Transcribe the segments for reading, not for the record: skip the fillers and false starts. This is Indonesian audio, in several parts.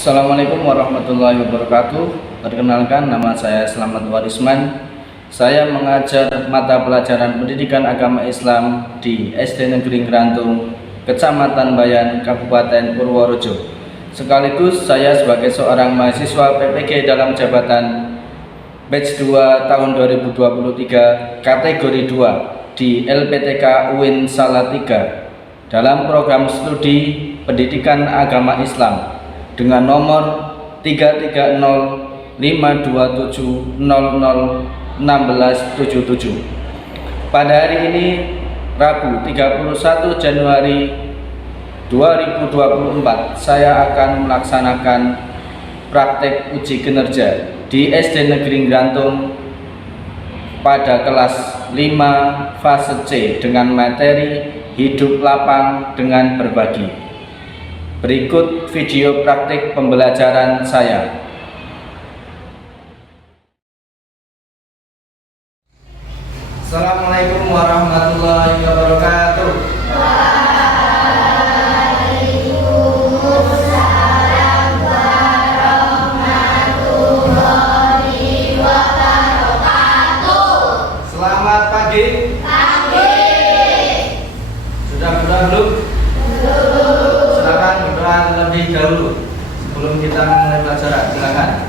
Assalamualaikum warahmatullahi wabarakatuh. Perkenalkan, nama saya Slamet Warisman. Saya mengajar mata pelajaran pendidikan agama Islam di SD Negeri Ngrantung, Kecamatan Bayan, Kabupaten Purworejo. Sekaligus saya sebagai seorang mahasiswa PPG dalam jabatan batch 2 tahun 2023 kategori 2 di LPTK UIN Salatiga dalam program studi pendidikan agama Islam dengan nomor 3305270001677. Pada hari ini Rabu 31 Januari 2024 saya akan melaksanakan praktek uji kinerja di SD Negeri Ngrantung pada kelas 5 fase C dengan materi hidup lapang dengan berbagi. Berikut video praktik pembelajaran saya. Assalamualaikum warahmatullahi wabarakatuh. Waalaikumsalam warahmatullahi wabarakatuh. Selamat pagi. Pagi. Sudah berdoa belum? Silakan berdoa terlebih dahulu sebelum kita mulai pelajaran. Silakan.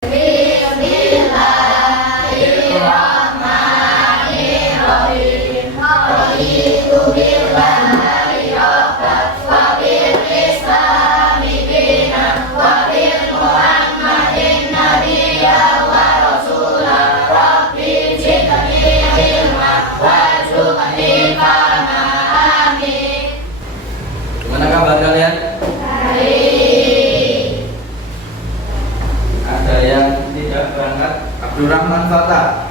Bismillahirrahmanirrahim. Raditu billahi rabban wa bil islami dinan wa bil muhammadin nabiyyan wa rasulan. Rabbi zidni ilman warzuqni fahma. Amin. Gimana kabar kalian? Baik. Ada yang tidak berangkat? Abdurrahman Fatah,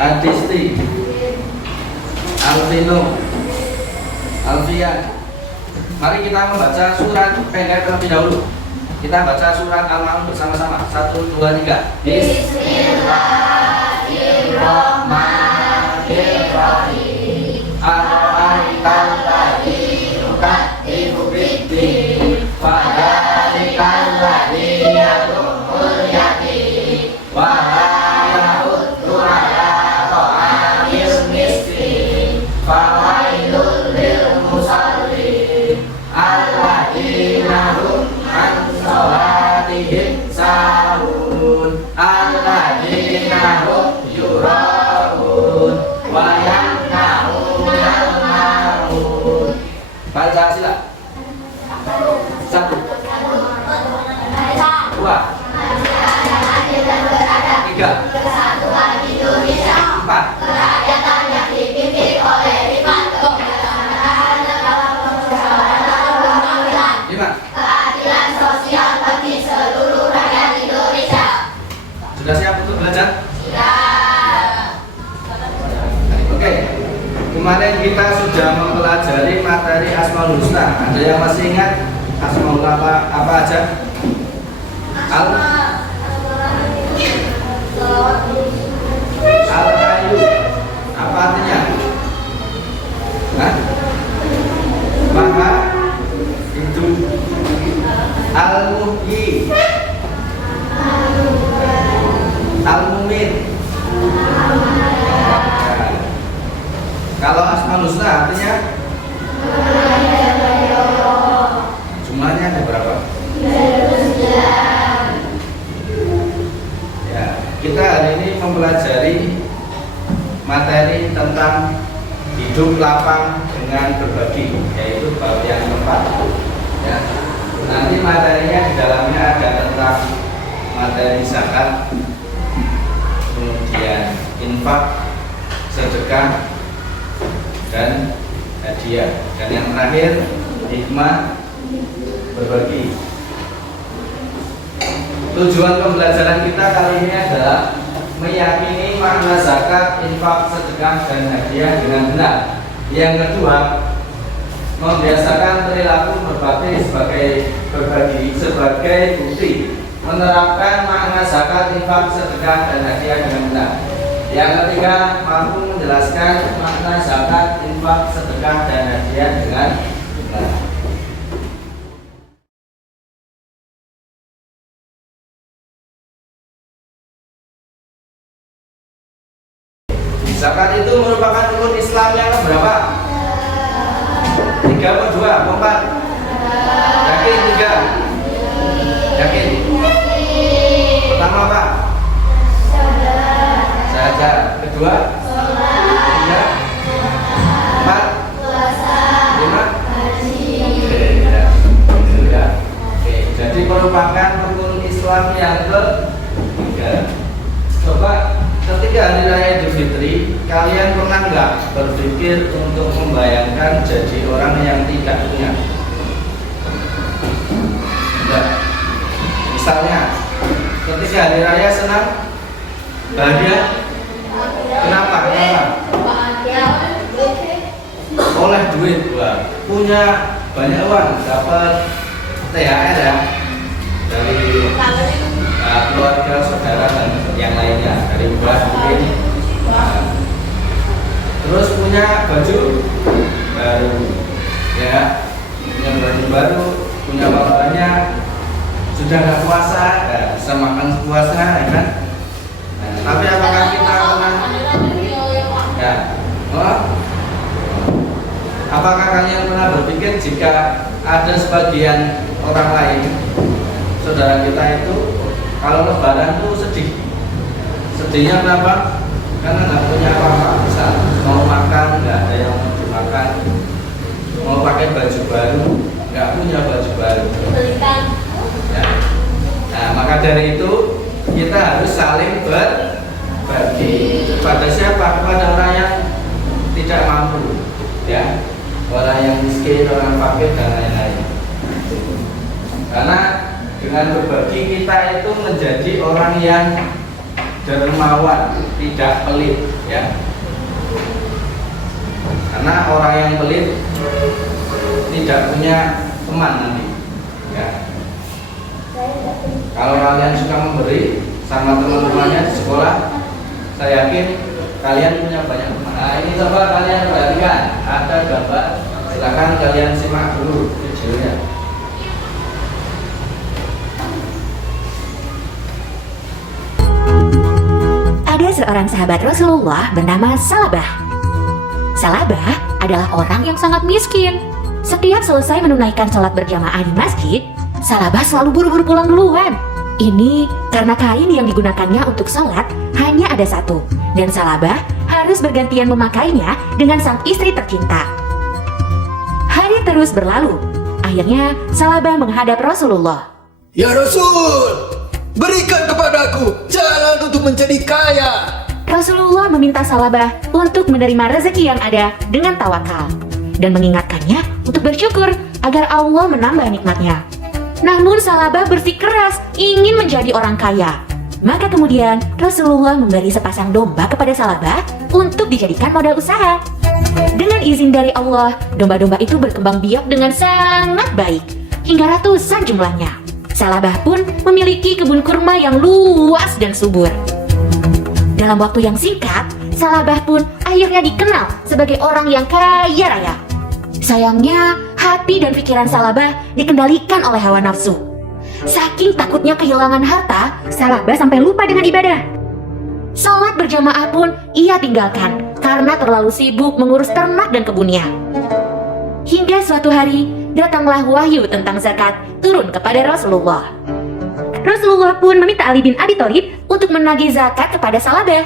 Adisti, Alvino, Alfian. Mari kita membaca surat pendek terlebih dahulu. Kita baca surat Al-Ma'un bersama-sama. 1, 2, 3. Bismillahirrahmanirrahim. Ar-Rahmanal Rahim. Yukadzibu bid-din. Fadzalikal ladzi yad'ul yatim. Wa la yahuddu 'ala ta'amil miskin. Fawailul lil musallin. Alladzina hum an sholatihim sahun. Alladzina hum yura'un wa yamna'unal ma'un. Pancasila. 1, 2, 3, 4, 5. Keadilan sosial bagi seluruh rakyat Indonesia. Sudah siap untuk belajar? Oke. Kemarin kita sudah mempelajari materi Asmaul Husna. Ada yang masih ingat Asmaul apa aja? Al-Hayyu. Apa artinya? Hah? Maha hidup. Al-Muhyi. Al-Mumin. Kalau Asmaul Husna artinya jumlahnya ada berapa? Ya, kita hari ini mempelajari materi tentang hidup lapang dengan berbagi, yaitu bab yang keempat. Ya. Nanti materinya di dalamnya ada tentang materi zakat, kemudian infak, sedekah, dan hadiah, dan yang terakhir hikmah berbagi. Tujuan pembelajaran kita kali ini adalah meyakini makna zakat, infak, sedekah, dan hadiah dengan benar. Yang kedua, membiasakan perilaku berbakti berbagi sebagai bukti menerapkan makna zakat, infak, sedekah, dan hadiah dengan benar. Yang ketiga, mampu menjelaskan makna zakat, infak, sedekah, dan hadiah dengan benar. Zakat itu merupakan rukun Islam yang berapa? 3 atau 2 atau 4? Yakin 3? Yakin? Pertama apa? Syahadat. Kedua? 3? 4? 5? Oke, jadi merupakan rukun Islam yang ketiga. Coba ketika hari raya Idul Fitri, kalian pernah nggak berpikir untuk membayangkan jadi orang yang tidak punya? Enggak. Misalnya, ketika hari raya senang, bahagia, kenapa? Oleh duit, punya banyak uang, dapat THR ya dari keluarga, saudara dan yang lainnya, dari buah mungkin. Terus punya baju baru, ya, punya baju baru, punya uang banyak, sudah nggak puasa, ya, bisa makan puasa, ya kan? Nah, tapi apakah kita pernah? Ya, apakah kalian pernah berpikir jika ada sebagian orang lain, saudara kita itu kalau lebaran tuh sedih? Sedihnya kenapa? Karena nggak punya apa-apa, misal mau makan nggak ada yang mau dimakan, mau pakai baju baru nggak punya baju baru. Ya. Nah, maka dari itu kita harus saling berbagi. Pada siapa? Kepada orang yang tidak mampu, ya, orang yang miskin, orang fakir dan lain-lain. Karena dengan berbagi kita itu menjadi orang yang dermawan, tidak pelit, ya. Karena orang yang pelit tidak punya teman nanti, ya. Kalau kalian suka memberi sama teman-temannya di sekolah, saya yakin kalian punya banyak teman. Nah, ini coba kalian perhatikan, ada gambar, silakan kalian simak dulu videonya. Ada seorang sahabat Rasulullah bernama Salabah. Salabah adalah orang yang sangat miskin. Setiap selesai menunaikan sholat berjamaah di masjid, Salabah selalu buru-buru pulang duluan. Ini karena kain yang digunakannya untuk sholat hanya ada satu, dan Salabah harus bergantian memakainya dengan sang istri tercinta. Hari terus berlalu. Akhirnya Salabah menghadap Rasulullah. Ya Rasul, berikan kepadaku jalan untuk menjadi kaya. Rasulullah meminta Salabah untuk menerima rezeki yang ada dengan tawakal dan mengingatkannya untuk bersyukur agar Allah menambah nikmatnya. Namun Salabah bersikeras ingin menjadi orang kaya. Maka kemudian Rasulullah memberi sepasang domba kepada Salabah untuk dijadikan modal usaha. Dengan izin dari Allah, domba-domba itu berkembang biak dengan sangat baik hingga ratusan jumlahnya. Salabah pun memiliki kebun kurma yang luas dan subur. Dalam waktu yang singkat, Salabah pun akhirnya dikenal sebagai orang yang kaya raya. Sayangnya, hati dan pikiran Salabah dikendalikan oleh hawa nafsu. Saking takutnya kehilangan harta, Salabah sampai lupa dengan ibadah. Salat berjamaah pun ia tinggalkan karena terlalu sibuk mengurus ternak dan kebunnya. Hingga suatu hari, datanglah wahyu tentang zakat turun kepada Rasulullah. Rasulullah pun meminta Ali bin Abi Thalib untuk menagih zakat kepada Salabah.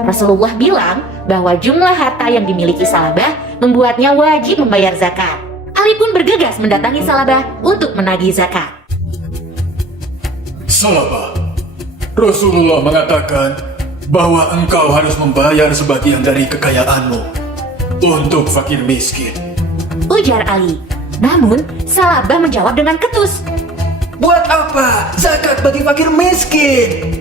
Rasulullah bilang bahwa jumlah harta yang dimiliki Salabah membuatnya wajib membayar zakat. Ali pun bergegas mendatangi Salabah untuk menagih zakat. Salabah, Rasulullah mengatakan bahwa engkau harus membayar sebagian dari kekayaanmu untuk fakir miskin, ujar Ali. Namun Salabah menjawab dengan ketus. Buat apa zakat bagi fakir miskin?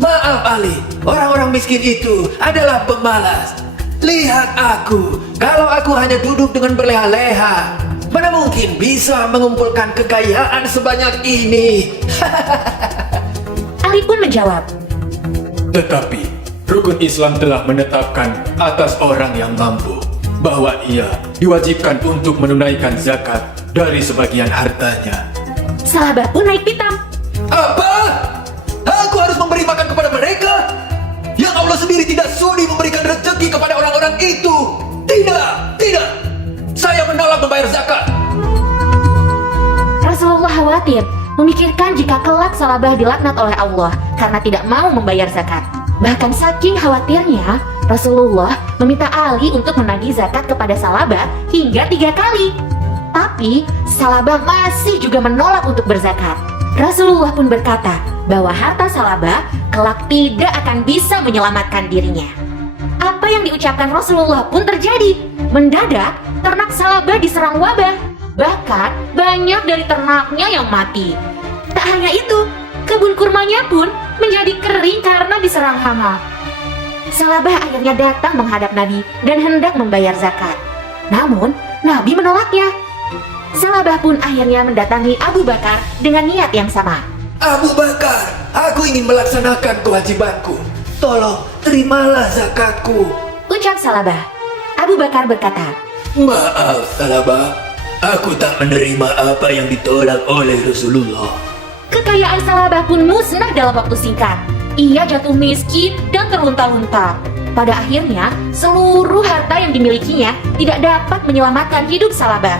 Maaf Ali, orang-orang miskin itu adalah pemalas. Lihat aku, kalau aku hanya duduk dengan berleha-leha, mana mungkin bisa mengumpulkan kekayaan sebanyak ini? Ali pun menjawab, Tetapi rukun Islam telah menetapkan atas orang yang mampu bahwa ia diwajibkan untuk menunaikan zakat dari sebagian hartanya. Salabah pun naik pitam. Apa? Aku harus memberi makan kepada mereka? Yang Allah Engkau sendiri tidak sudi memberikan rezeki kepada orang-orang itu. Tidak, tidak. Saya menolak membayar zakat. Rasulullah khawatir memikirkan jika kelak Salabah dilaknat oleh Allah karena tidak mau membayar zakat. Bahkan saking khawatirnya, Rasulullah meminta Ali untuk menagih zakat kepada Salabah hingga 3 kali. Tapi Salabah masih juga menolak untuk berzakat. Rasulullah pun berkata bahwa harta Salabah kelak tidak akan bisa menyelamatkan dirinya. Apa yang diucapkan Rasulullah pun terjadi. Mendadak, ternak Salabah diserang wabah. Bahkan banyak dari ternaknya yang mati. Tak hanya itu, kebun kurmanya pun menjadi kering karena diserang hama. Salabah akhirnya datang menghadap Nabi dan hendak membayar zakat. Namun, Nabi menolaknya. Salabah pun akhirnya mendatangi Abu Bakar dengan niat yang sama. Abu Bakar, aku ingin melaksanakan kewajibanku. Tolong terimalah zakatku. Ucap Salabah. Abu Bakar berkata, Maaf, Salabah. Aku tak menerima apa yang ditolak oleh Rasulullah. kekayaan Salabah pun musnah dalam waktu singkat. Ia jatuh miskin dan terlunta-lunta. Pada akhirnya, seluruh harta yang dimilikinya tidak dapat menyelamatkan hidup Salabah.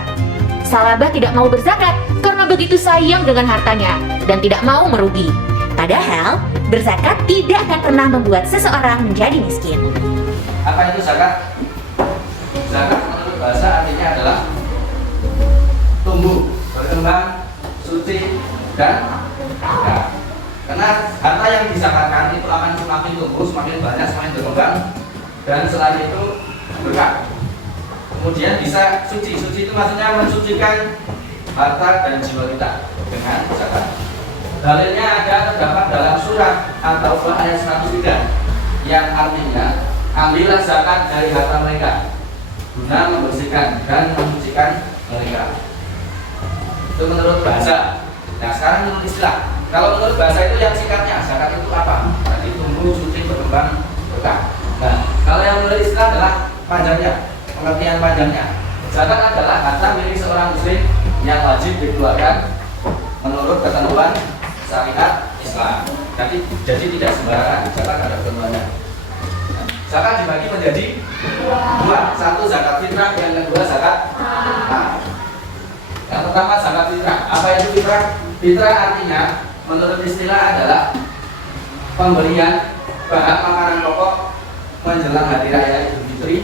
Salabah tidak mau berzakat karena begitu sayang dengan hartanya dan tidak mau merugi. Padahal, berzakat tidak akan pernah membuat seseorang menjadi miskin. Apa itu zakat? Zakat menurut bahasa artinya adalah tumbuh, berkembang, suci, dan berkah. Karena harta yang dizakatkan itu akan semakin tumbuh, semakin banyak, semakin berkembang, dan selain itu berkah. Kemudian bisa suci. Suci itu maksudnya mensucikan harta dan jiwa kita dengan zakat. Dalilnya terdapat dalam surat At-Taubah ayat 103 yang artinya, ambillah zakat dari harta mereka guna membersihkan dan mensucikan mereka. Itu menurut bahasa. Nah, sekarang menurut istilah. Kalau menurut bahasa itu yang singkatnya, zakat itu apa? Tadi tumbuh, suci, berkembang, berkah. Nah, kalau yang menurut istilah adalah panjangnya, pengertian panjangnya. Zakat adalah harta milik seorang muslim yang wajib dikeluarkan menurut ketentuan syariat Islam. Jadi tidak sembarangan. Zakat ada ketentuannya. Zakat dibagi menjadi dua. Satu zakat fitrah, yang kedua zakat mal. Yang pertama zakat fitrah. Apa itu fitrah? Fitrah artinya menurut istilah adalah pemberian bahan makanan pokok menjelang hari raya Idul Fitri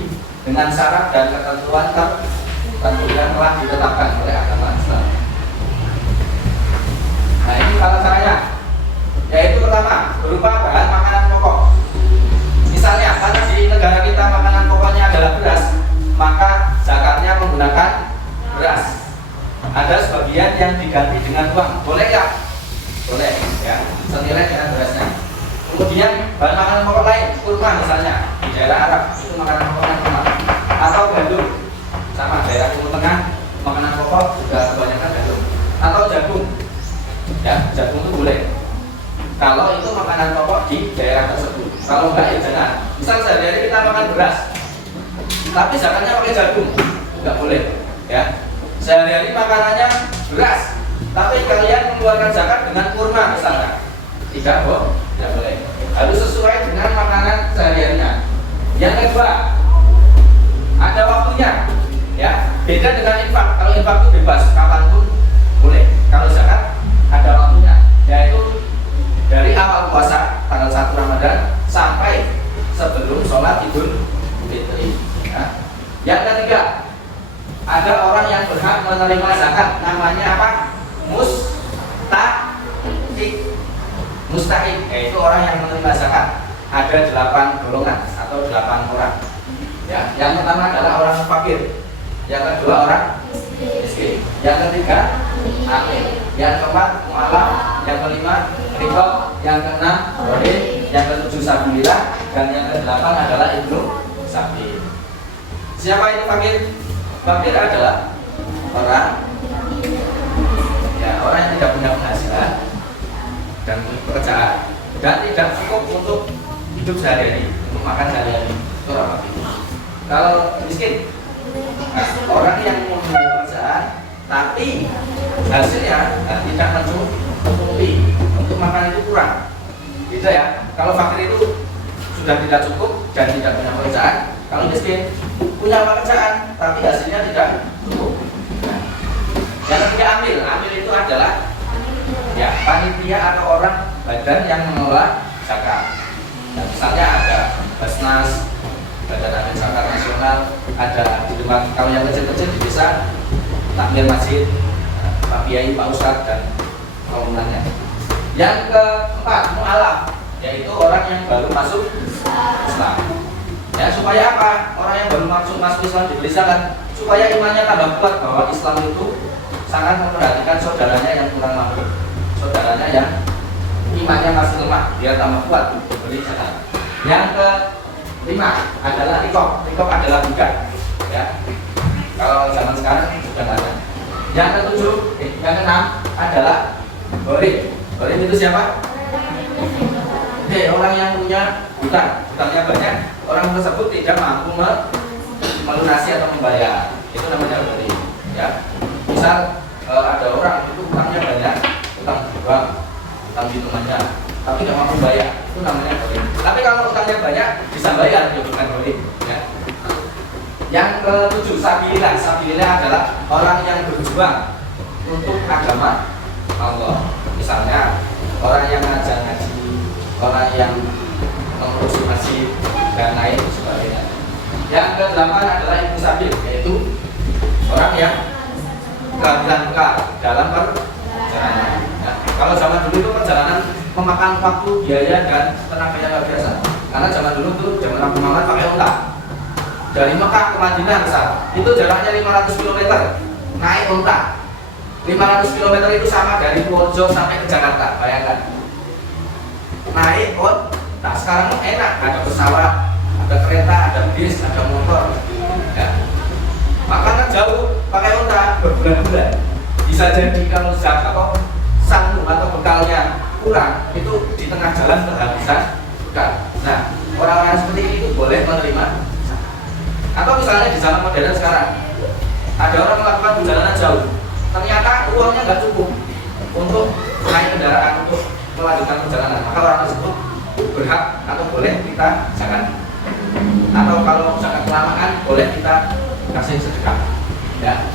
dengan syarat dan ketentuan tertentu yang telah ditetapkan oleh agama Islam. Nah, ini kalau caranya, yaitu pertama berupa bahan makanan pokok. Misalnya, karena di negara kita makanan pokoknya adalah beras, maka zakatnya menggunakan beras. Ada sebagian yang diganti dengan uang, boleh ya? Boleh, ya, senilai dengan berasnya. Kemudian bahan makanan pokok lain, kurma misalnya, di daerah Arab itu makanan pokoknya kurma, atau gandum, sama daerah Timur Tengah makanan pokok juga kebanyakan gandum, atau jagung, ya, jagung itu boleh. Kalau itu makanan pokok di daerah tersebut. Kalau enggak ya jangan. Misal sehari-hari kita makan beras, tapi zakatnya pakai jagung, enggak boleh, ya. Sehari-hari makanannya beras, tapi kalian mengeluarkan zakat dengan kurma misalnya, tidak boleh. Harus sesuai dengan makanan sehari-harinya. Yang kedua, ada waktunya, ya. Beda dengan infak. Kalau infak itu bebas, kapanpun boleh. Kalau zakat ada waktunya, yaitu dari awal puasa tanggal 1 Ramadan sampai sebelum sholat Idul Fitri. Ya. Yang ketiga, ada orang yang berhak menerima zakat, namanya apa? Mustahik, yaitu orang yang menerima zakat. Ada 8 golongan atau 8 orang. Ya, yang pertama adalah orang fakir, yang kedua orang miskin, yang ketiga amin, yang keempat mu'alaf, yang kelima riqab, yang keenam wali, yang ketujuh sabilillah, dan yang kedelapan adalah ibnu sabil. Siapa itu fakir? Fakir adalah orang yang tidak punya penghasilan dan pekerjaan dan tidak cukup untuk hidup sehari-hari, untuk makan sehari-hari. Itu orang fakir. Kalau miskin, orang yang mempunyai pekerjaan tapi hasilnya tidak mencukupi untuk makan, itu kurang. Beda ya. Kalau fakir itu sudah tidak cukup dan tidak punya pekerjaan. Kalau miskin punya pekerjaan tapi hasilnya tidak cukup. Nah, yang ketiga amil itu adalah ya panitia atau orang badan yang mengelola zakat. Nah, misalnya ada Basnas, Badan Amil Zakat Nasional, ada di tempat kalau yang kecil-kecil di desa takmir masjid, Pak Kiai, Pak Ustadz dan rombongannya. Yang keempat mu'alaf, yaitu orang yang baru masuk Islam. Ya, supaya apa? Orang yang baru masuk Islam diberi zakat supaya imannya tambah kuat bahwa Islam itu sangat memperhatikan saudaranya yang kurang mampu, saudaranya yang imannya masih lemah, biar tambah kuat diberi zakat. Yang kelima adalah rikop adalah bukan, ya. Kalau zaman sekarang sudah ada. Yang ketujuh, yang keenam adalah borim. Borim itu siapa? Orang yang punya hutangnya banyak, orang tersebut tidak mampu melunasi atau membayar, itu namanya borim. Ya, misal ada orang itu hutangnya banyak, hutang bank, hutang di rumahnya, tapi tidak mampu bayar, itu namanya borim. Tapi kalau hutangnya banyak bisa bayar, itu bukan borim. Ya. Yang ketujuh sabilillah adalah orang yang berjuang untuk agama Allah. Misalnya orang yang ngajar ngaji, orang yang mengurusi masjid dan lain sebagainya. Yang kedelapan adalah ibu sabil, yaitu orang yang kehabisan bekal dalam perjalanan. Ya, kalau zaman dulu itu perjalanan memakan waktu, biaya dan tenaga yang luar biasa. Karena zaman dulu tuh zaman Nabi Muhammad pakai unta. Dari Mekah ke Madinah misal, itu jaraknya 500 km naik unta. 500 km itu sama dari Purworejo sampai ke Jakarta, bayangkan. Naik unta, sekarang enak, ada pesawat, ada kereta, ada bis, ada motor. Ya. Makanya jauh pakai unta berbulan-bulan. Bisa jadi kalau sanggup atau bekalnya kurang, itu di tengah jalan kehabisan bekal. Nah, orang-orang seperti ini itu boleh menerima. Atau misalnya di zaman modern sekarang ada orang melakukan perjalanan jauh, ternyata uangnya nggak cukup untuk naik kendaraan untuk melanjutkan perjalanan, maka orang tersebut berhak atau boleh kita zakat. Atau kalau zakat kelamaan boleh kita kasih sedekah. Ya.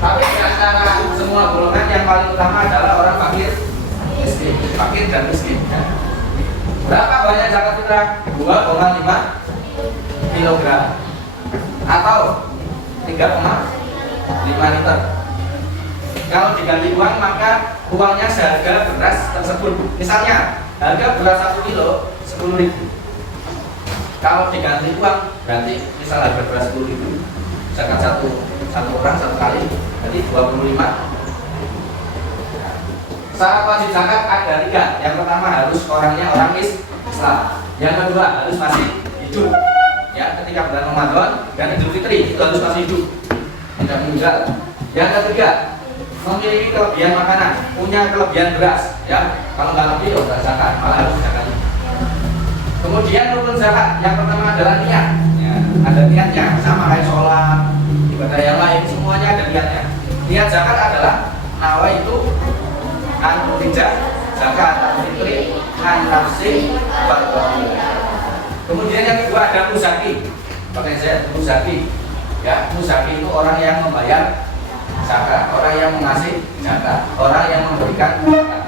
Tapi di antara semua golongan yang paling utama adalah orang fakir dan miskin. Ya. Berapa banyak zakat fitrah? 2,5 kg atau 3,5 liter. Kalau diganti uang maka uangnya seharga beras tersebut. Misalnya harga beras 1 kilo 10.000. Kalau diganti uang berarti misal harga beras 10.000, zakat satu orang satu kali jadi 25. Syarat wajib zakat ada 3. Yang pertama harus orangnya orang Islam. Yang kedua harus masih hidup. Ya, ketika bulan Ramadan dan Idul Fitri itu harus masih hidup, tidak meninggal. Yang ketiga memiliki kelebihan makanan, punya kelebihan beras. Ya, kalau nggak lebih ya zakat, malah harus zakat. Kemudian rukun zakat yang pertama adalah niat. Ya, ada niatnya sama kayak sholat, ibadah yang lain semuanya ada niatnya. Niat zakat adalah nawa itu an-nutijah zakat fitri an-nafsi wal-ghani. Kemudian yang kedua ada muzaki. Pakai saya muzaki. Ya, muzaki itu orang yang membayar zakat, orang yang mengasih zakat, orang yang memberikan zakat.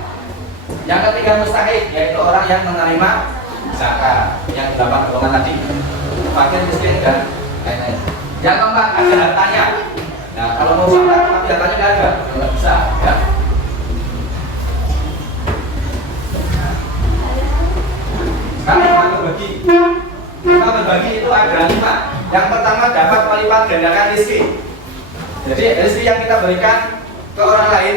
Yang ketiga mustahik, yaitu orang yang menerima zakat. Yang 8 golongan tadi, fakir, miskin dan lain-lain. Yang keempat ada hartanya. Nah, kalau mau zakat tapi hartanya nggak ada, nggak bisa. Ya. Sekarang kita berbagi itu ada 5. Yang pertama dapat melipat gandakan rezeki. Jadi rezeki yang kita berikan ke orang lain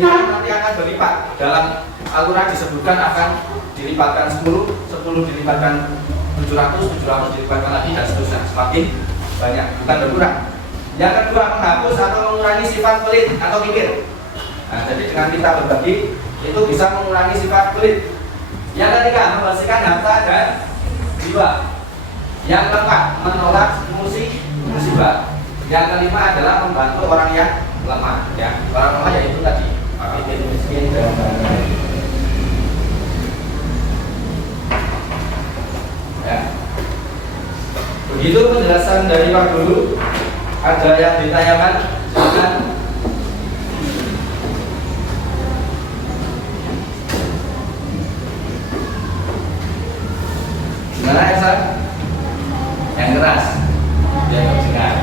itu nanti akan berlipat. Dalam Al-Quran disebutkan akan dilipatkan 10 dilipatkan 700 dilipatkan lagi dan seterusnya, semakin banyak, bukan berkurang. Yang kedua menghapus atau mengurangi sifat pelit atau kikir. Nah, jadi dengan kita berbagi itu bisa mengurangi sifat pelit. Yang ketiga membersihkan harta dan jiwa. Yang keempat menolak musibah. Yang kelima adalah membantu orang yang lemah. Ya, orang lemah yaitu tadi fakir, miskin dan lain-lain. Begitu penjelasan dari Pak Guru. Ada yang ditanyakan? Silakan. Gimana Esa? Yang keras biar terdengar.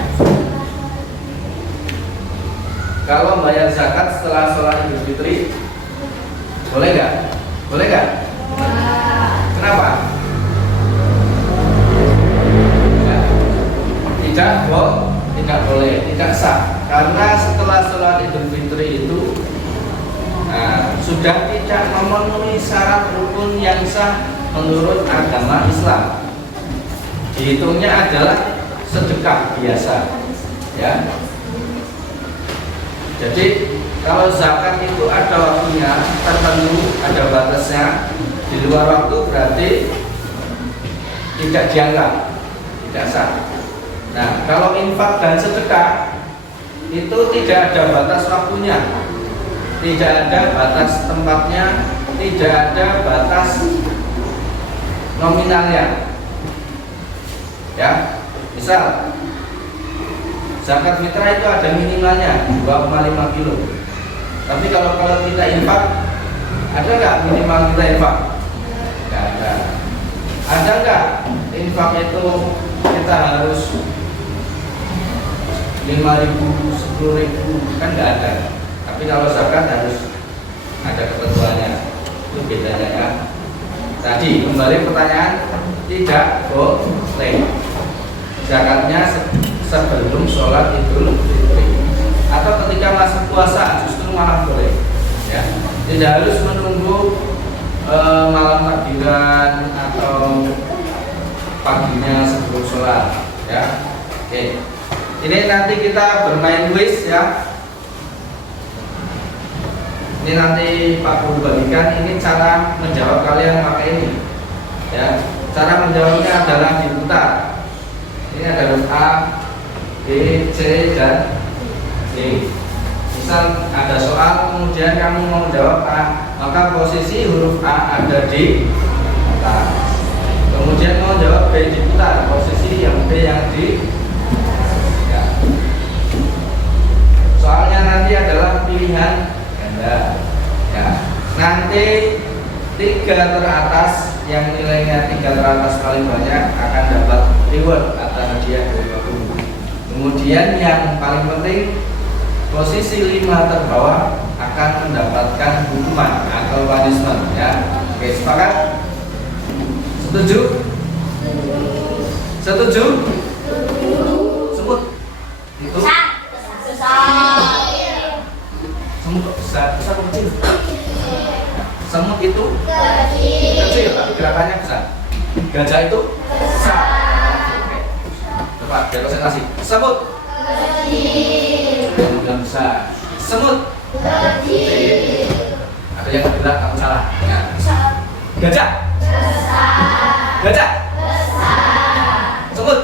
Kalau bayar zakat setelah sholat Idul Fitri, boleh nggak? Boleh nggak? Kenapa? Tidak boleh, tidak sah. Karena setelah sholat Idul Fitri itu sudah tidak memenuhi syarat rukun yang sah menurut agama Islam. Dihitungnya adalah sedekah biasa, ya. Jadi kalau zakat itu ada waktunya tertentu, ada batasnya. Di luar waktu berarti tidak dianggap, tidak sah. Nah, kalau infak dan sedekah itu tidak ada batas waktunya, tidak ada batas tempatnya, tidak ada batas nominalnya. Ya, misal zakat fitrah itu ada minimalnya 2,5 kilo. Tapi kalau kita infak, ada nggak minimal kita infak? Nggak ada. Ada nggak infak itu kita harus 5.000, 10.000? Kan nggak ada. Tapi kalau zakat harus ada ketentuannya. Itu bedanya ya. Tadi kembali pertanyaan, tidak boleh zakatnya sebelum sholat Idul Fitri atau ketika masa puasa justru malah boleh, ya. Tidak harus menunggu malam takbiran atau paginya sebelum sholat, ya. Oke, ini nanti kita bermain quiz, ya. Ini nanti Pak Guru bagikan. Ini cara menjawab kalian pakai ini, ya. Cara menjawabnya adalah diputar. Ini ada huruf A, B, C, dan D. Misal ada soal, kemudian kamu mau jawab A, maka posisi huruf A ada di atas. Kemudian mau jawab B diputar, posisi yang B yang di. Ya. Soalnya nanti adalah pilihan ganda. Ya. Nanti 3 teratas yang nilainya 3 teratas paling banyak akan dapat reward atau hadiah dari Pak Guru. Kemudian yang paling penting, posisi 5 terbawah akan mendapatkan hukuman atau punishment, ya. Oke, sepakat? Setuju? Setuju? Semut itu semut kok besar atau kecil? Semut itu kecil, tapi gerakannya besar. Gajah itu besar. Oke. Coba biar konsentrasi. Semut yang besar. Semut kecil. Ada yang bergerak, kamu salah. Ya. Gajah Gajah semut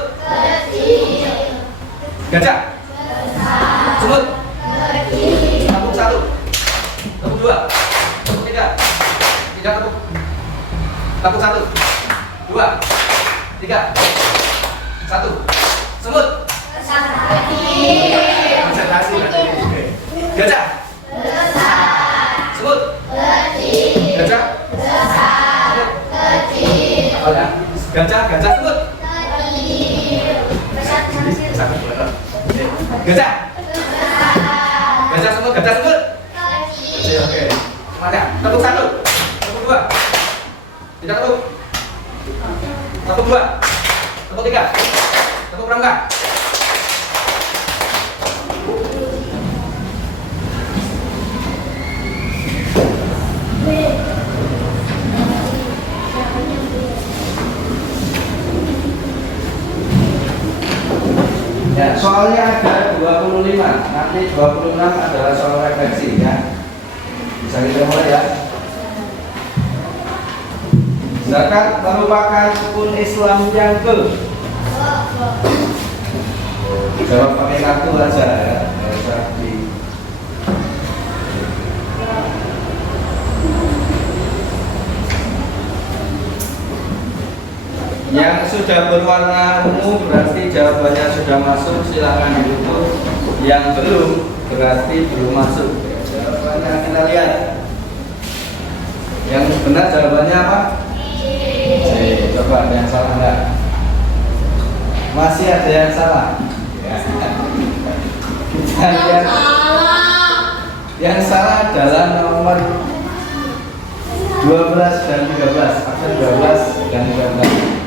gajah semut. Tepuk 1, tepuk 2, tepuk 3, tepuk. Tepuk 1, 2, 3, 1. Semut konsentrasi. Gajah semut gajah semut. Oh ya, gajah semut. Gajah semut Oke. Mana? Tepuk 1, tepuk 2, tidak tepuk. Tepuk 2, tepuk 3, tepuk pramuka. Ya, soalnya ada 25. Nanti 26 adalah soal refleksi, ya. Bisa kita mulai, ya. Zakat merupakan rukun Islam yang ke. Jawab pakai kartu aja, ya. Nggak usah di. Yang sudah berwarna ungu berarti jawabannya sudah masuk, silakan ditutup. Yang belum berarti belum masuk. Jawabannya kita lihat. Yang benar jawabannya apa? Coba ada yang salah enggak? Masih ada yang salah? Kita lihat. Yang salah adalah nomor 12 dan 13. Absen 12 dan 13.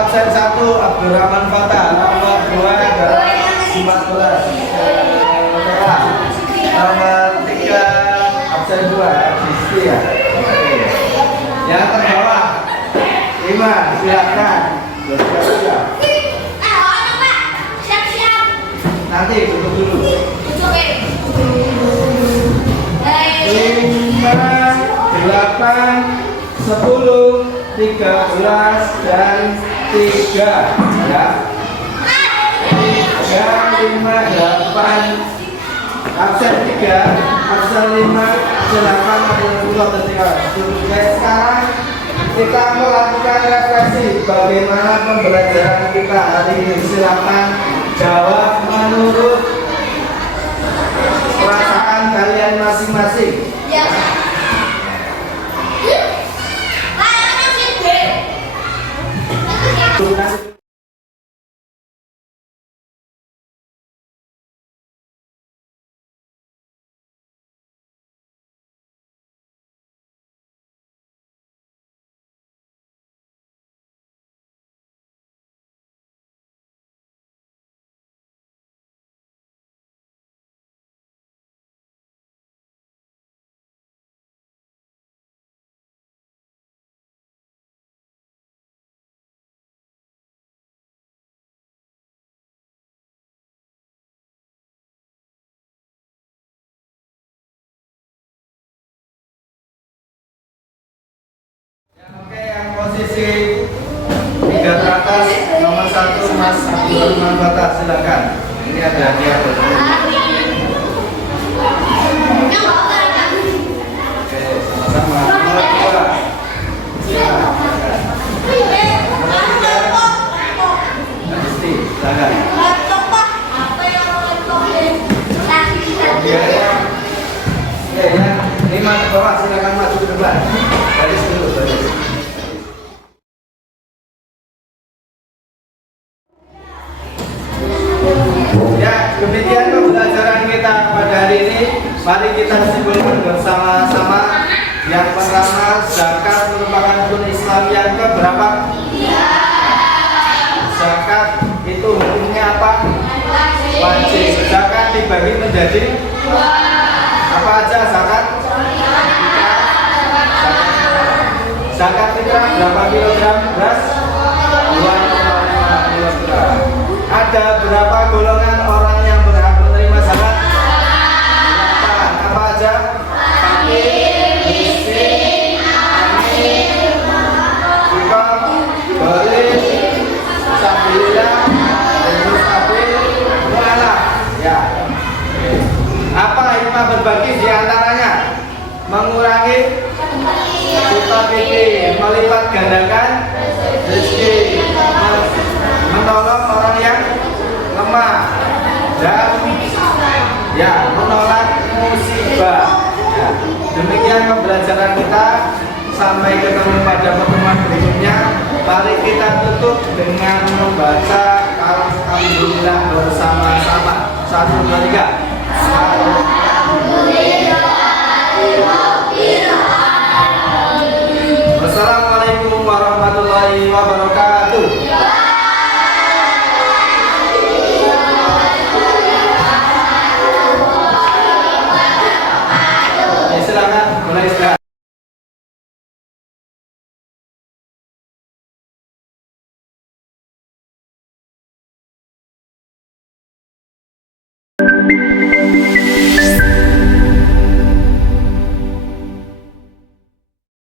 absen 1 Abdurrahman Fatah, nomor 2 adalah 14 nomor 3 absen 2 Rizky ya. Oke. Yang terbawah 5, silakan. Siap. Siap-siap. Nanti duduk dulu. Duduk, 5, 8, 10, 13 dan 3 ya. 3, 5, 8 absen 3, absen 5, absen 8, absen 10 dan 3. Oke, sekarang kita melakukan refleksi bagaimana pembelajaran kita hari ini. Silakan jawab menurut perasaan kalian masing-masing. Ya. Oke, yang posisi 3 teratas nomor 1 Mas Abdurrahman Fatah, silakan. Ini ada hadiah buat kamu. Oke, sama-sama. Nomor 2. Silakan. Rizky, silakan. Oke, yang 5 ke bawah silakan maju ke depan. Baris dulu, baris. Ya, demikian pembelajaran kita pada hari ini. Mari kita simpulkan bersama-sama. Yang pertama, zakat merupakan rukun Islam yang keberapa? Zakat itu hukumnya apa? Wajib. Zakat dibagi menjadi apa aja zakat? Zakat fitrah berapa kilogram beras? 2,5 kilogram. Ada berapa golongan orang yang berhak menerima zakat? 8. Apa aja? Fakir, miskin, amin, fikir, ghalib, sabilillah, dan mustabil, mu'alaf. Ya. Apa hikmah berbagi di antaranya? Mengurangi kita pikir, melipat gandakan rezeki, menolong orang yang lemah, dan ya menolak musibah. Ya, demikian pembelajaran kita. Sampai ketemu pada pertemuan berikutnya. Mari kita tutup dengan membaca Alhamdulillah bersama-sama. 1, 2, 3.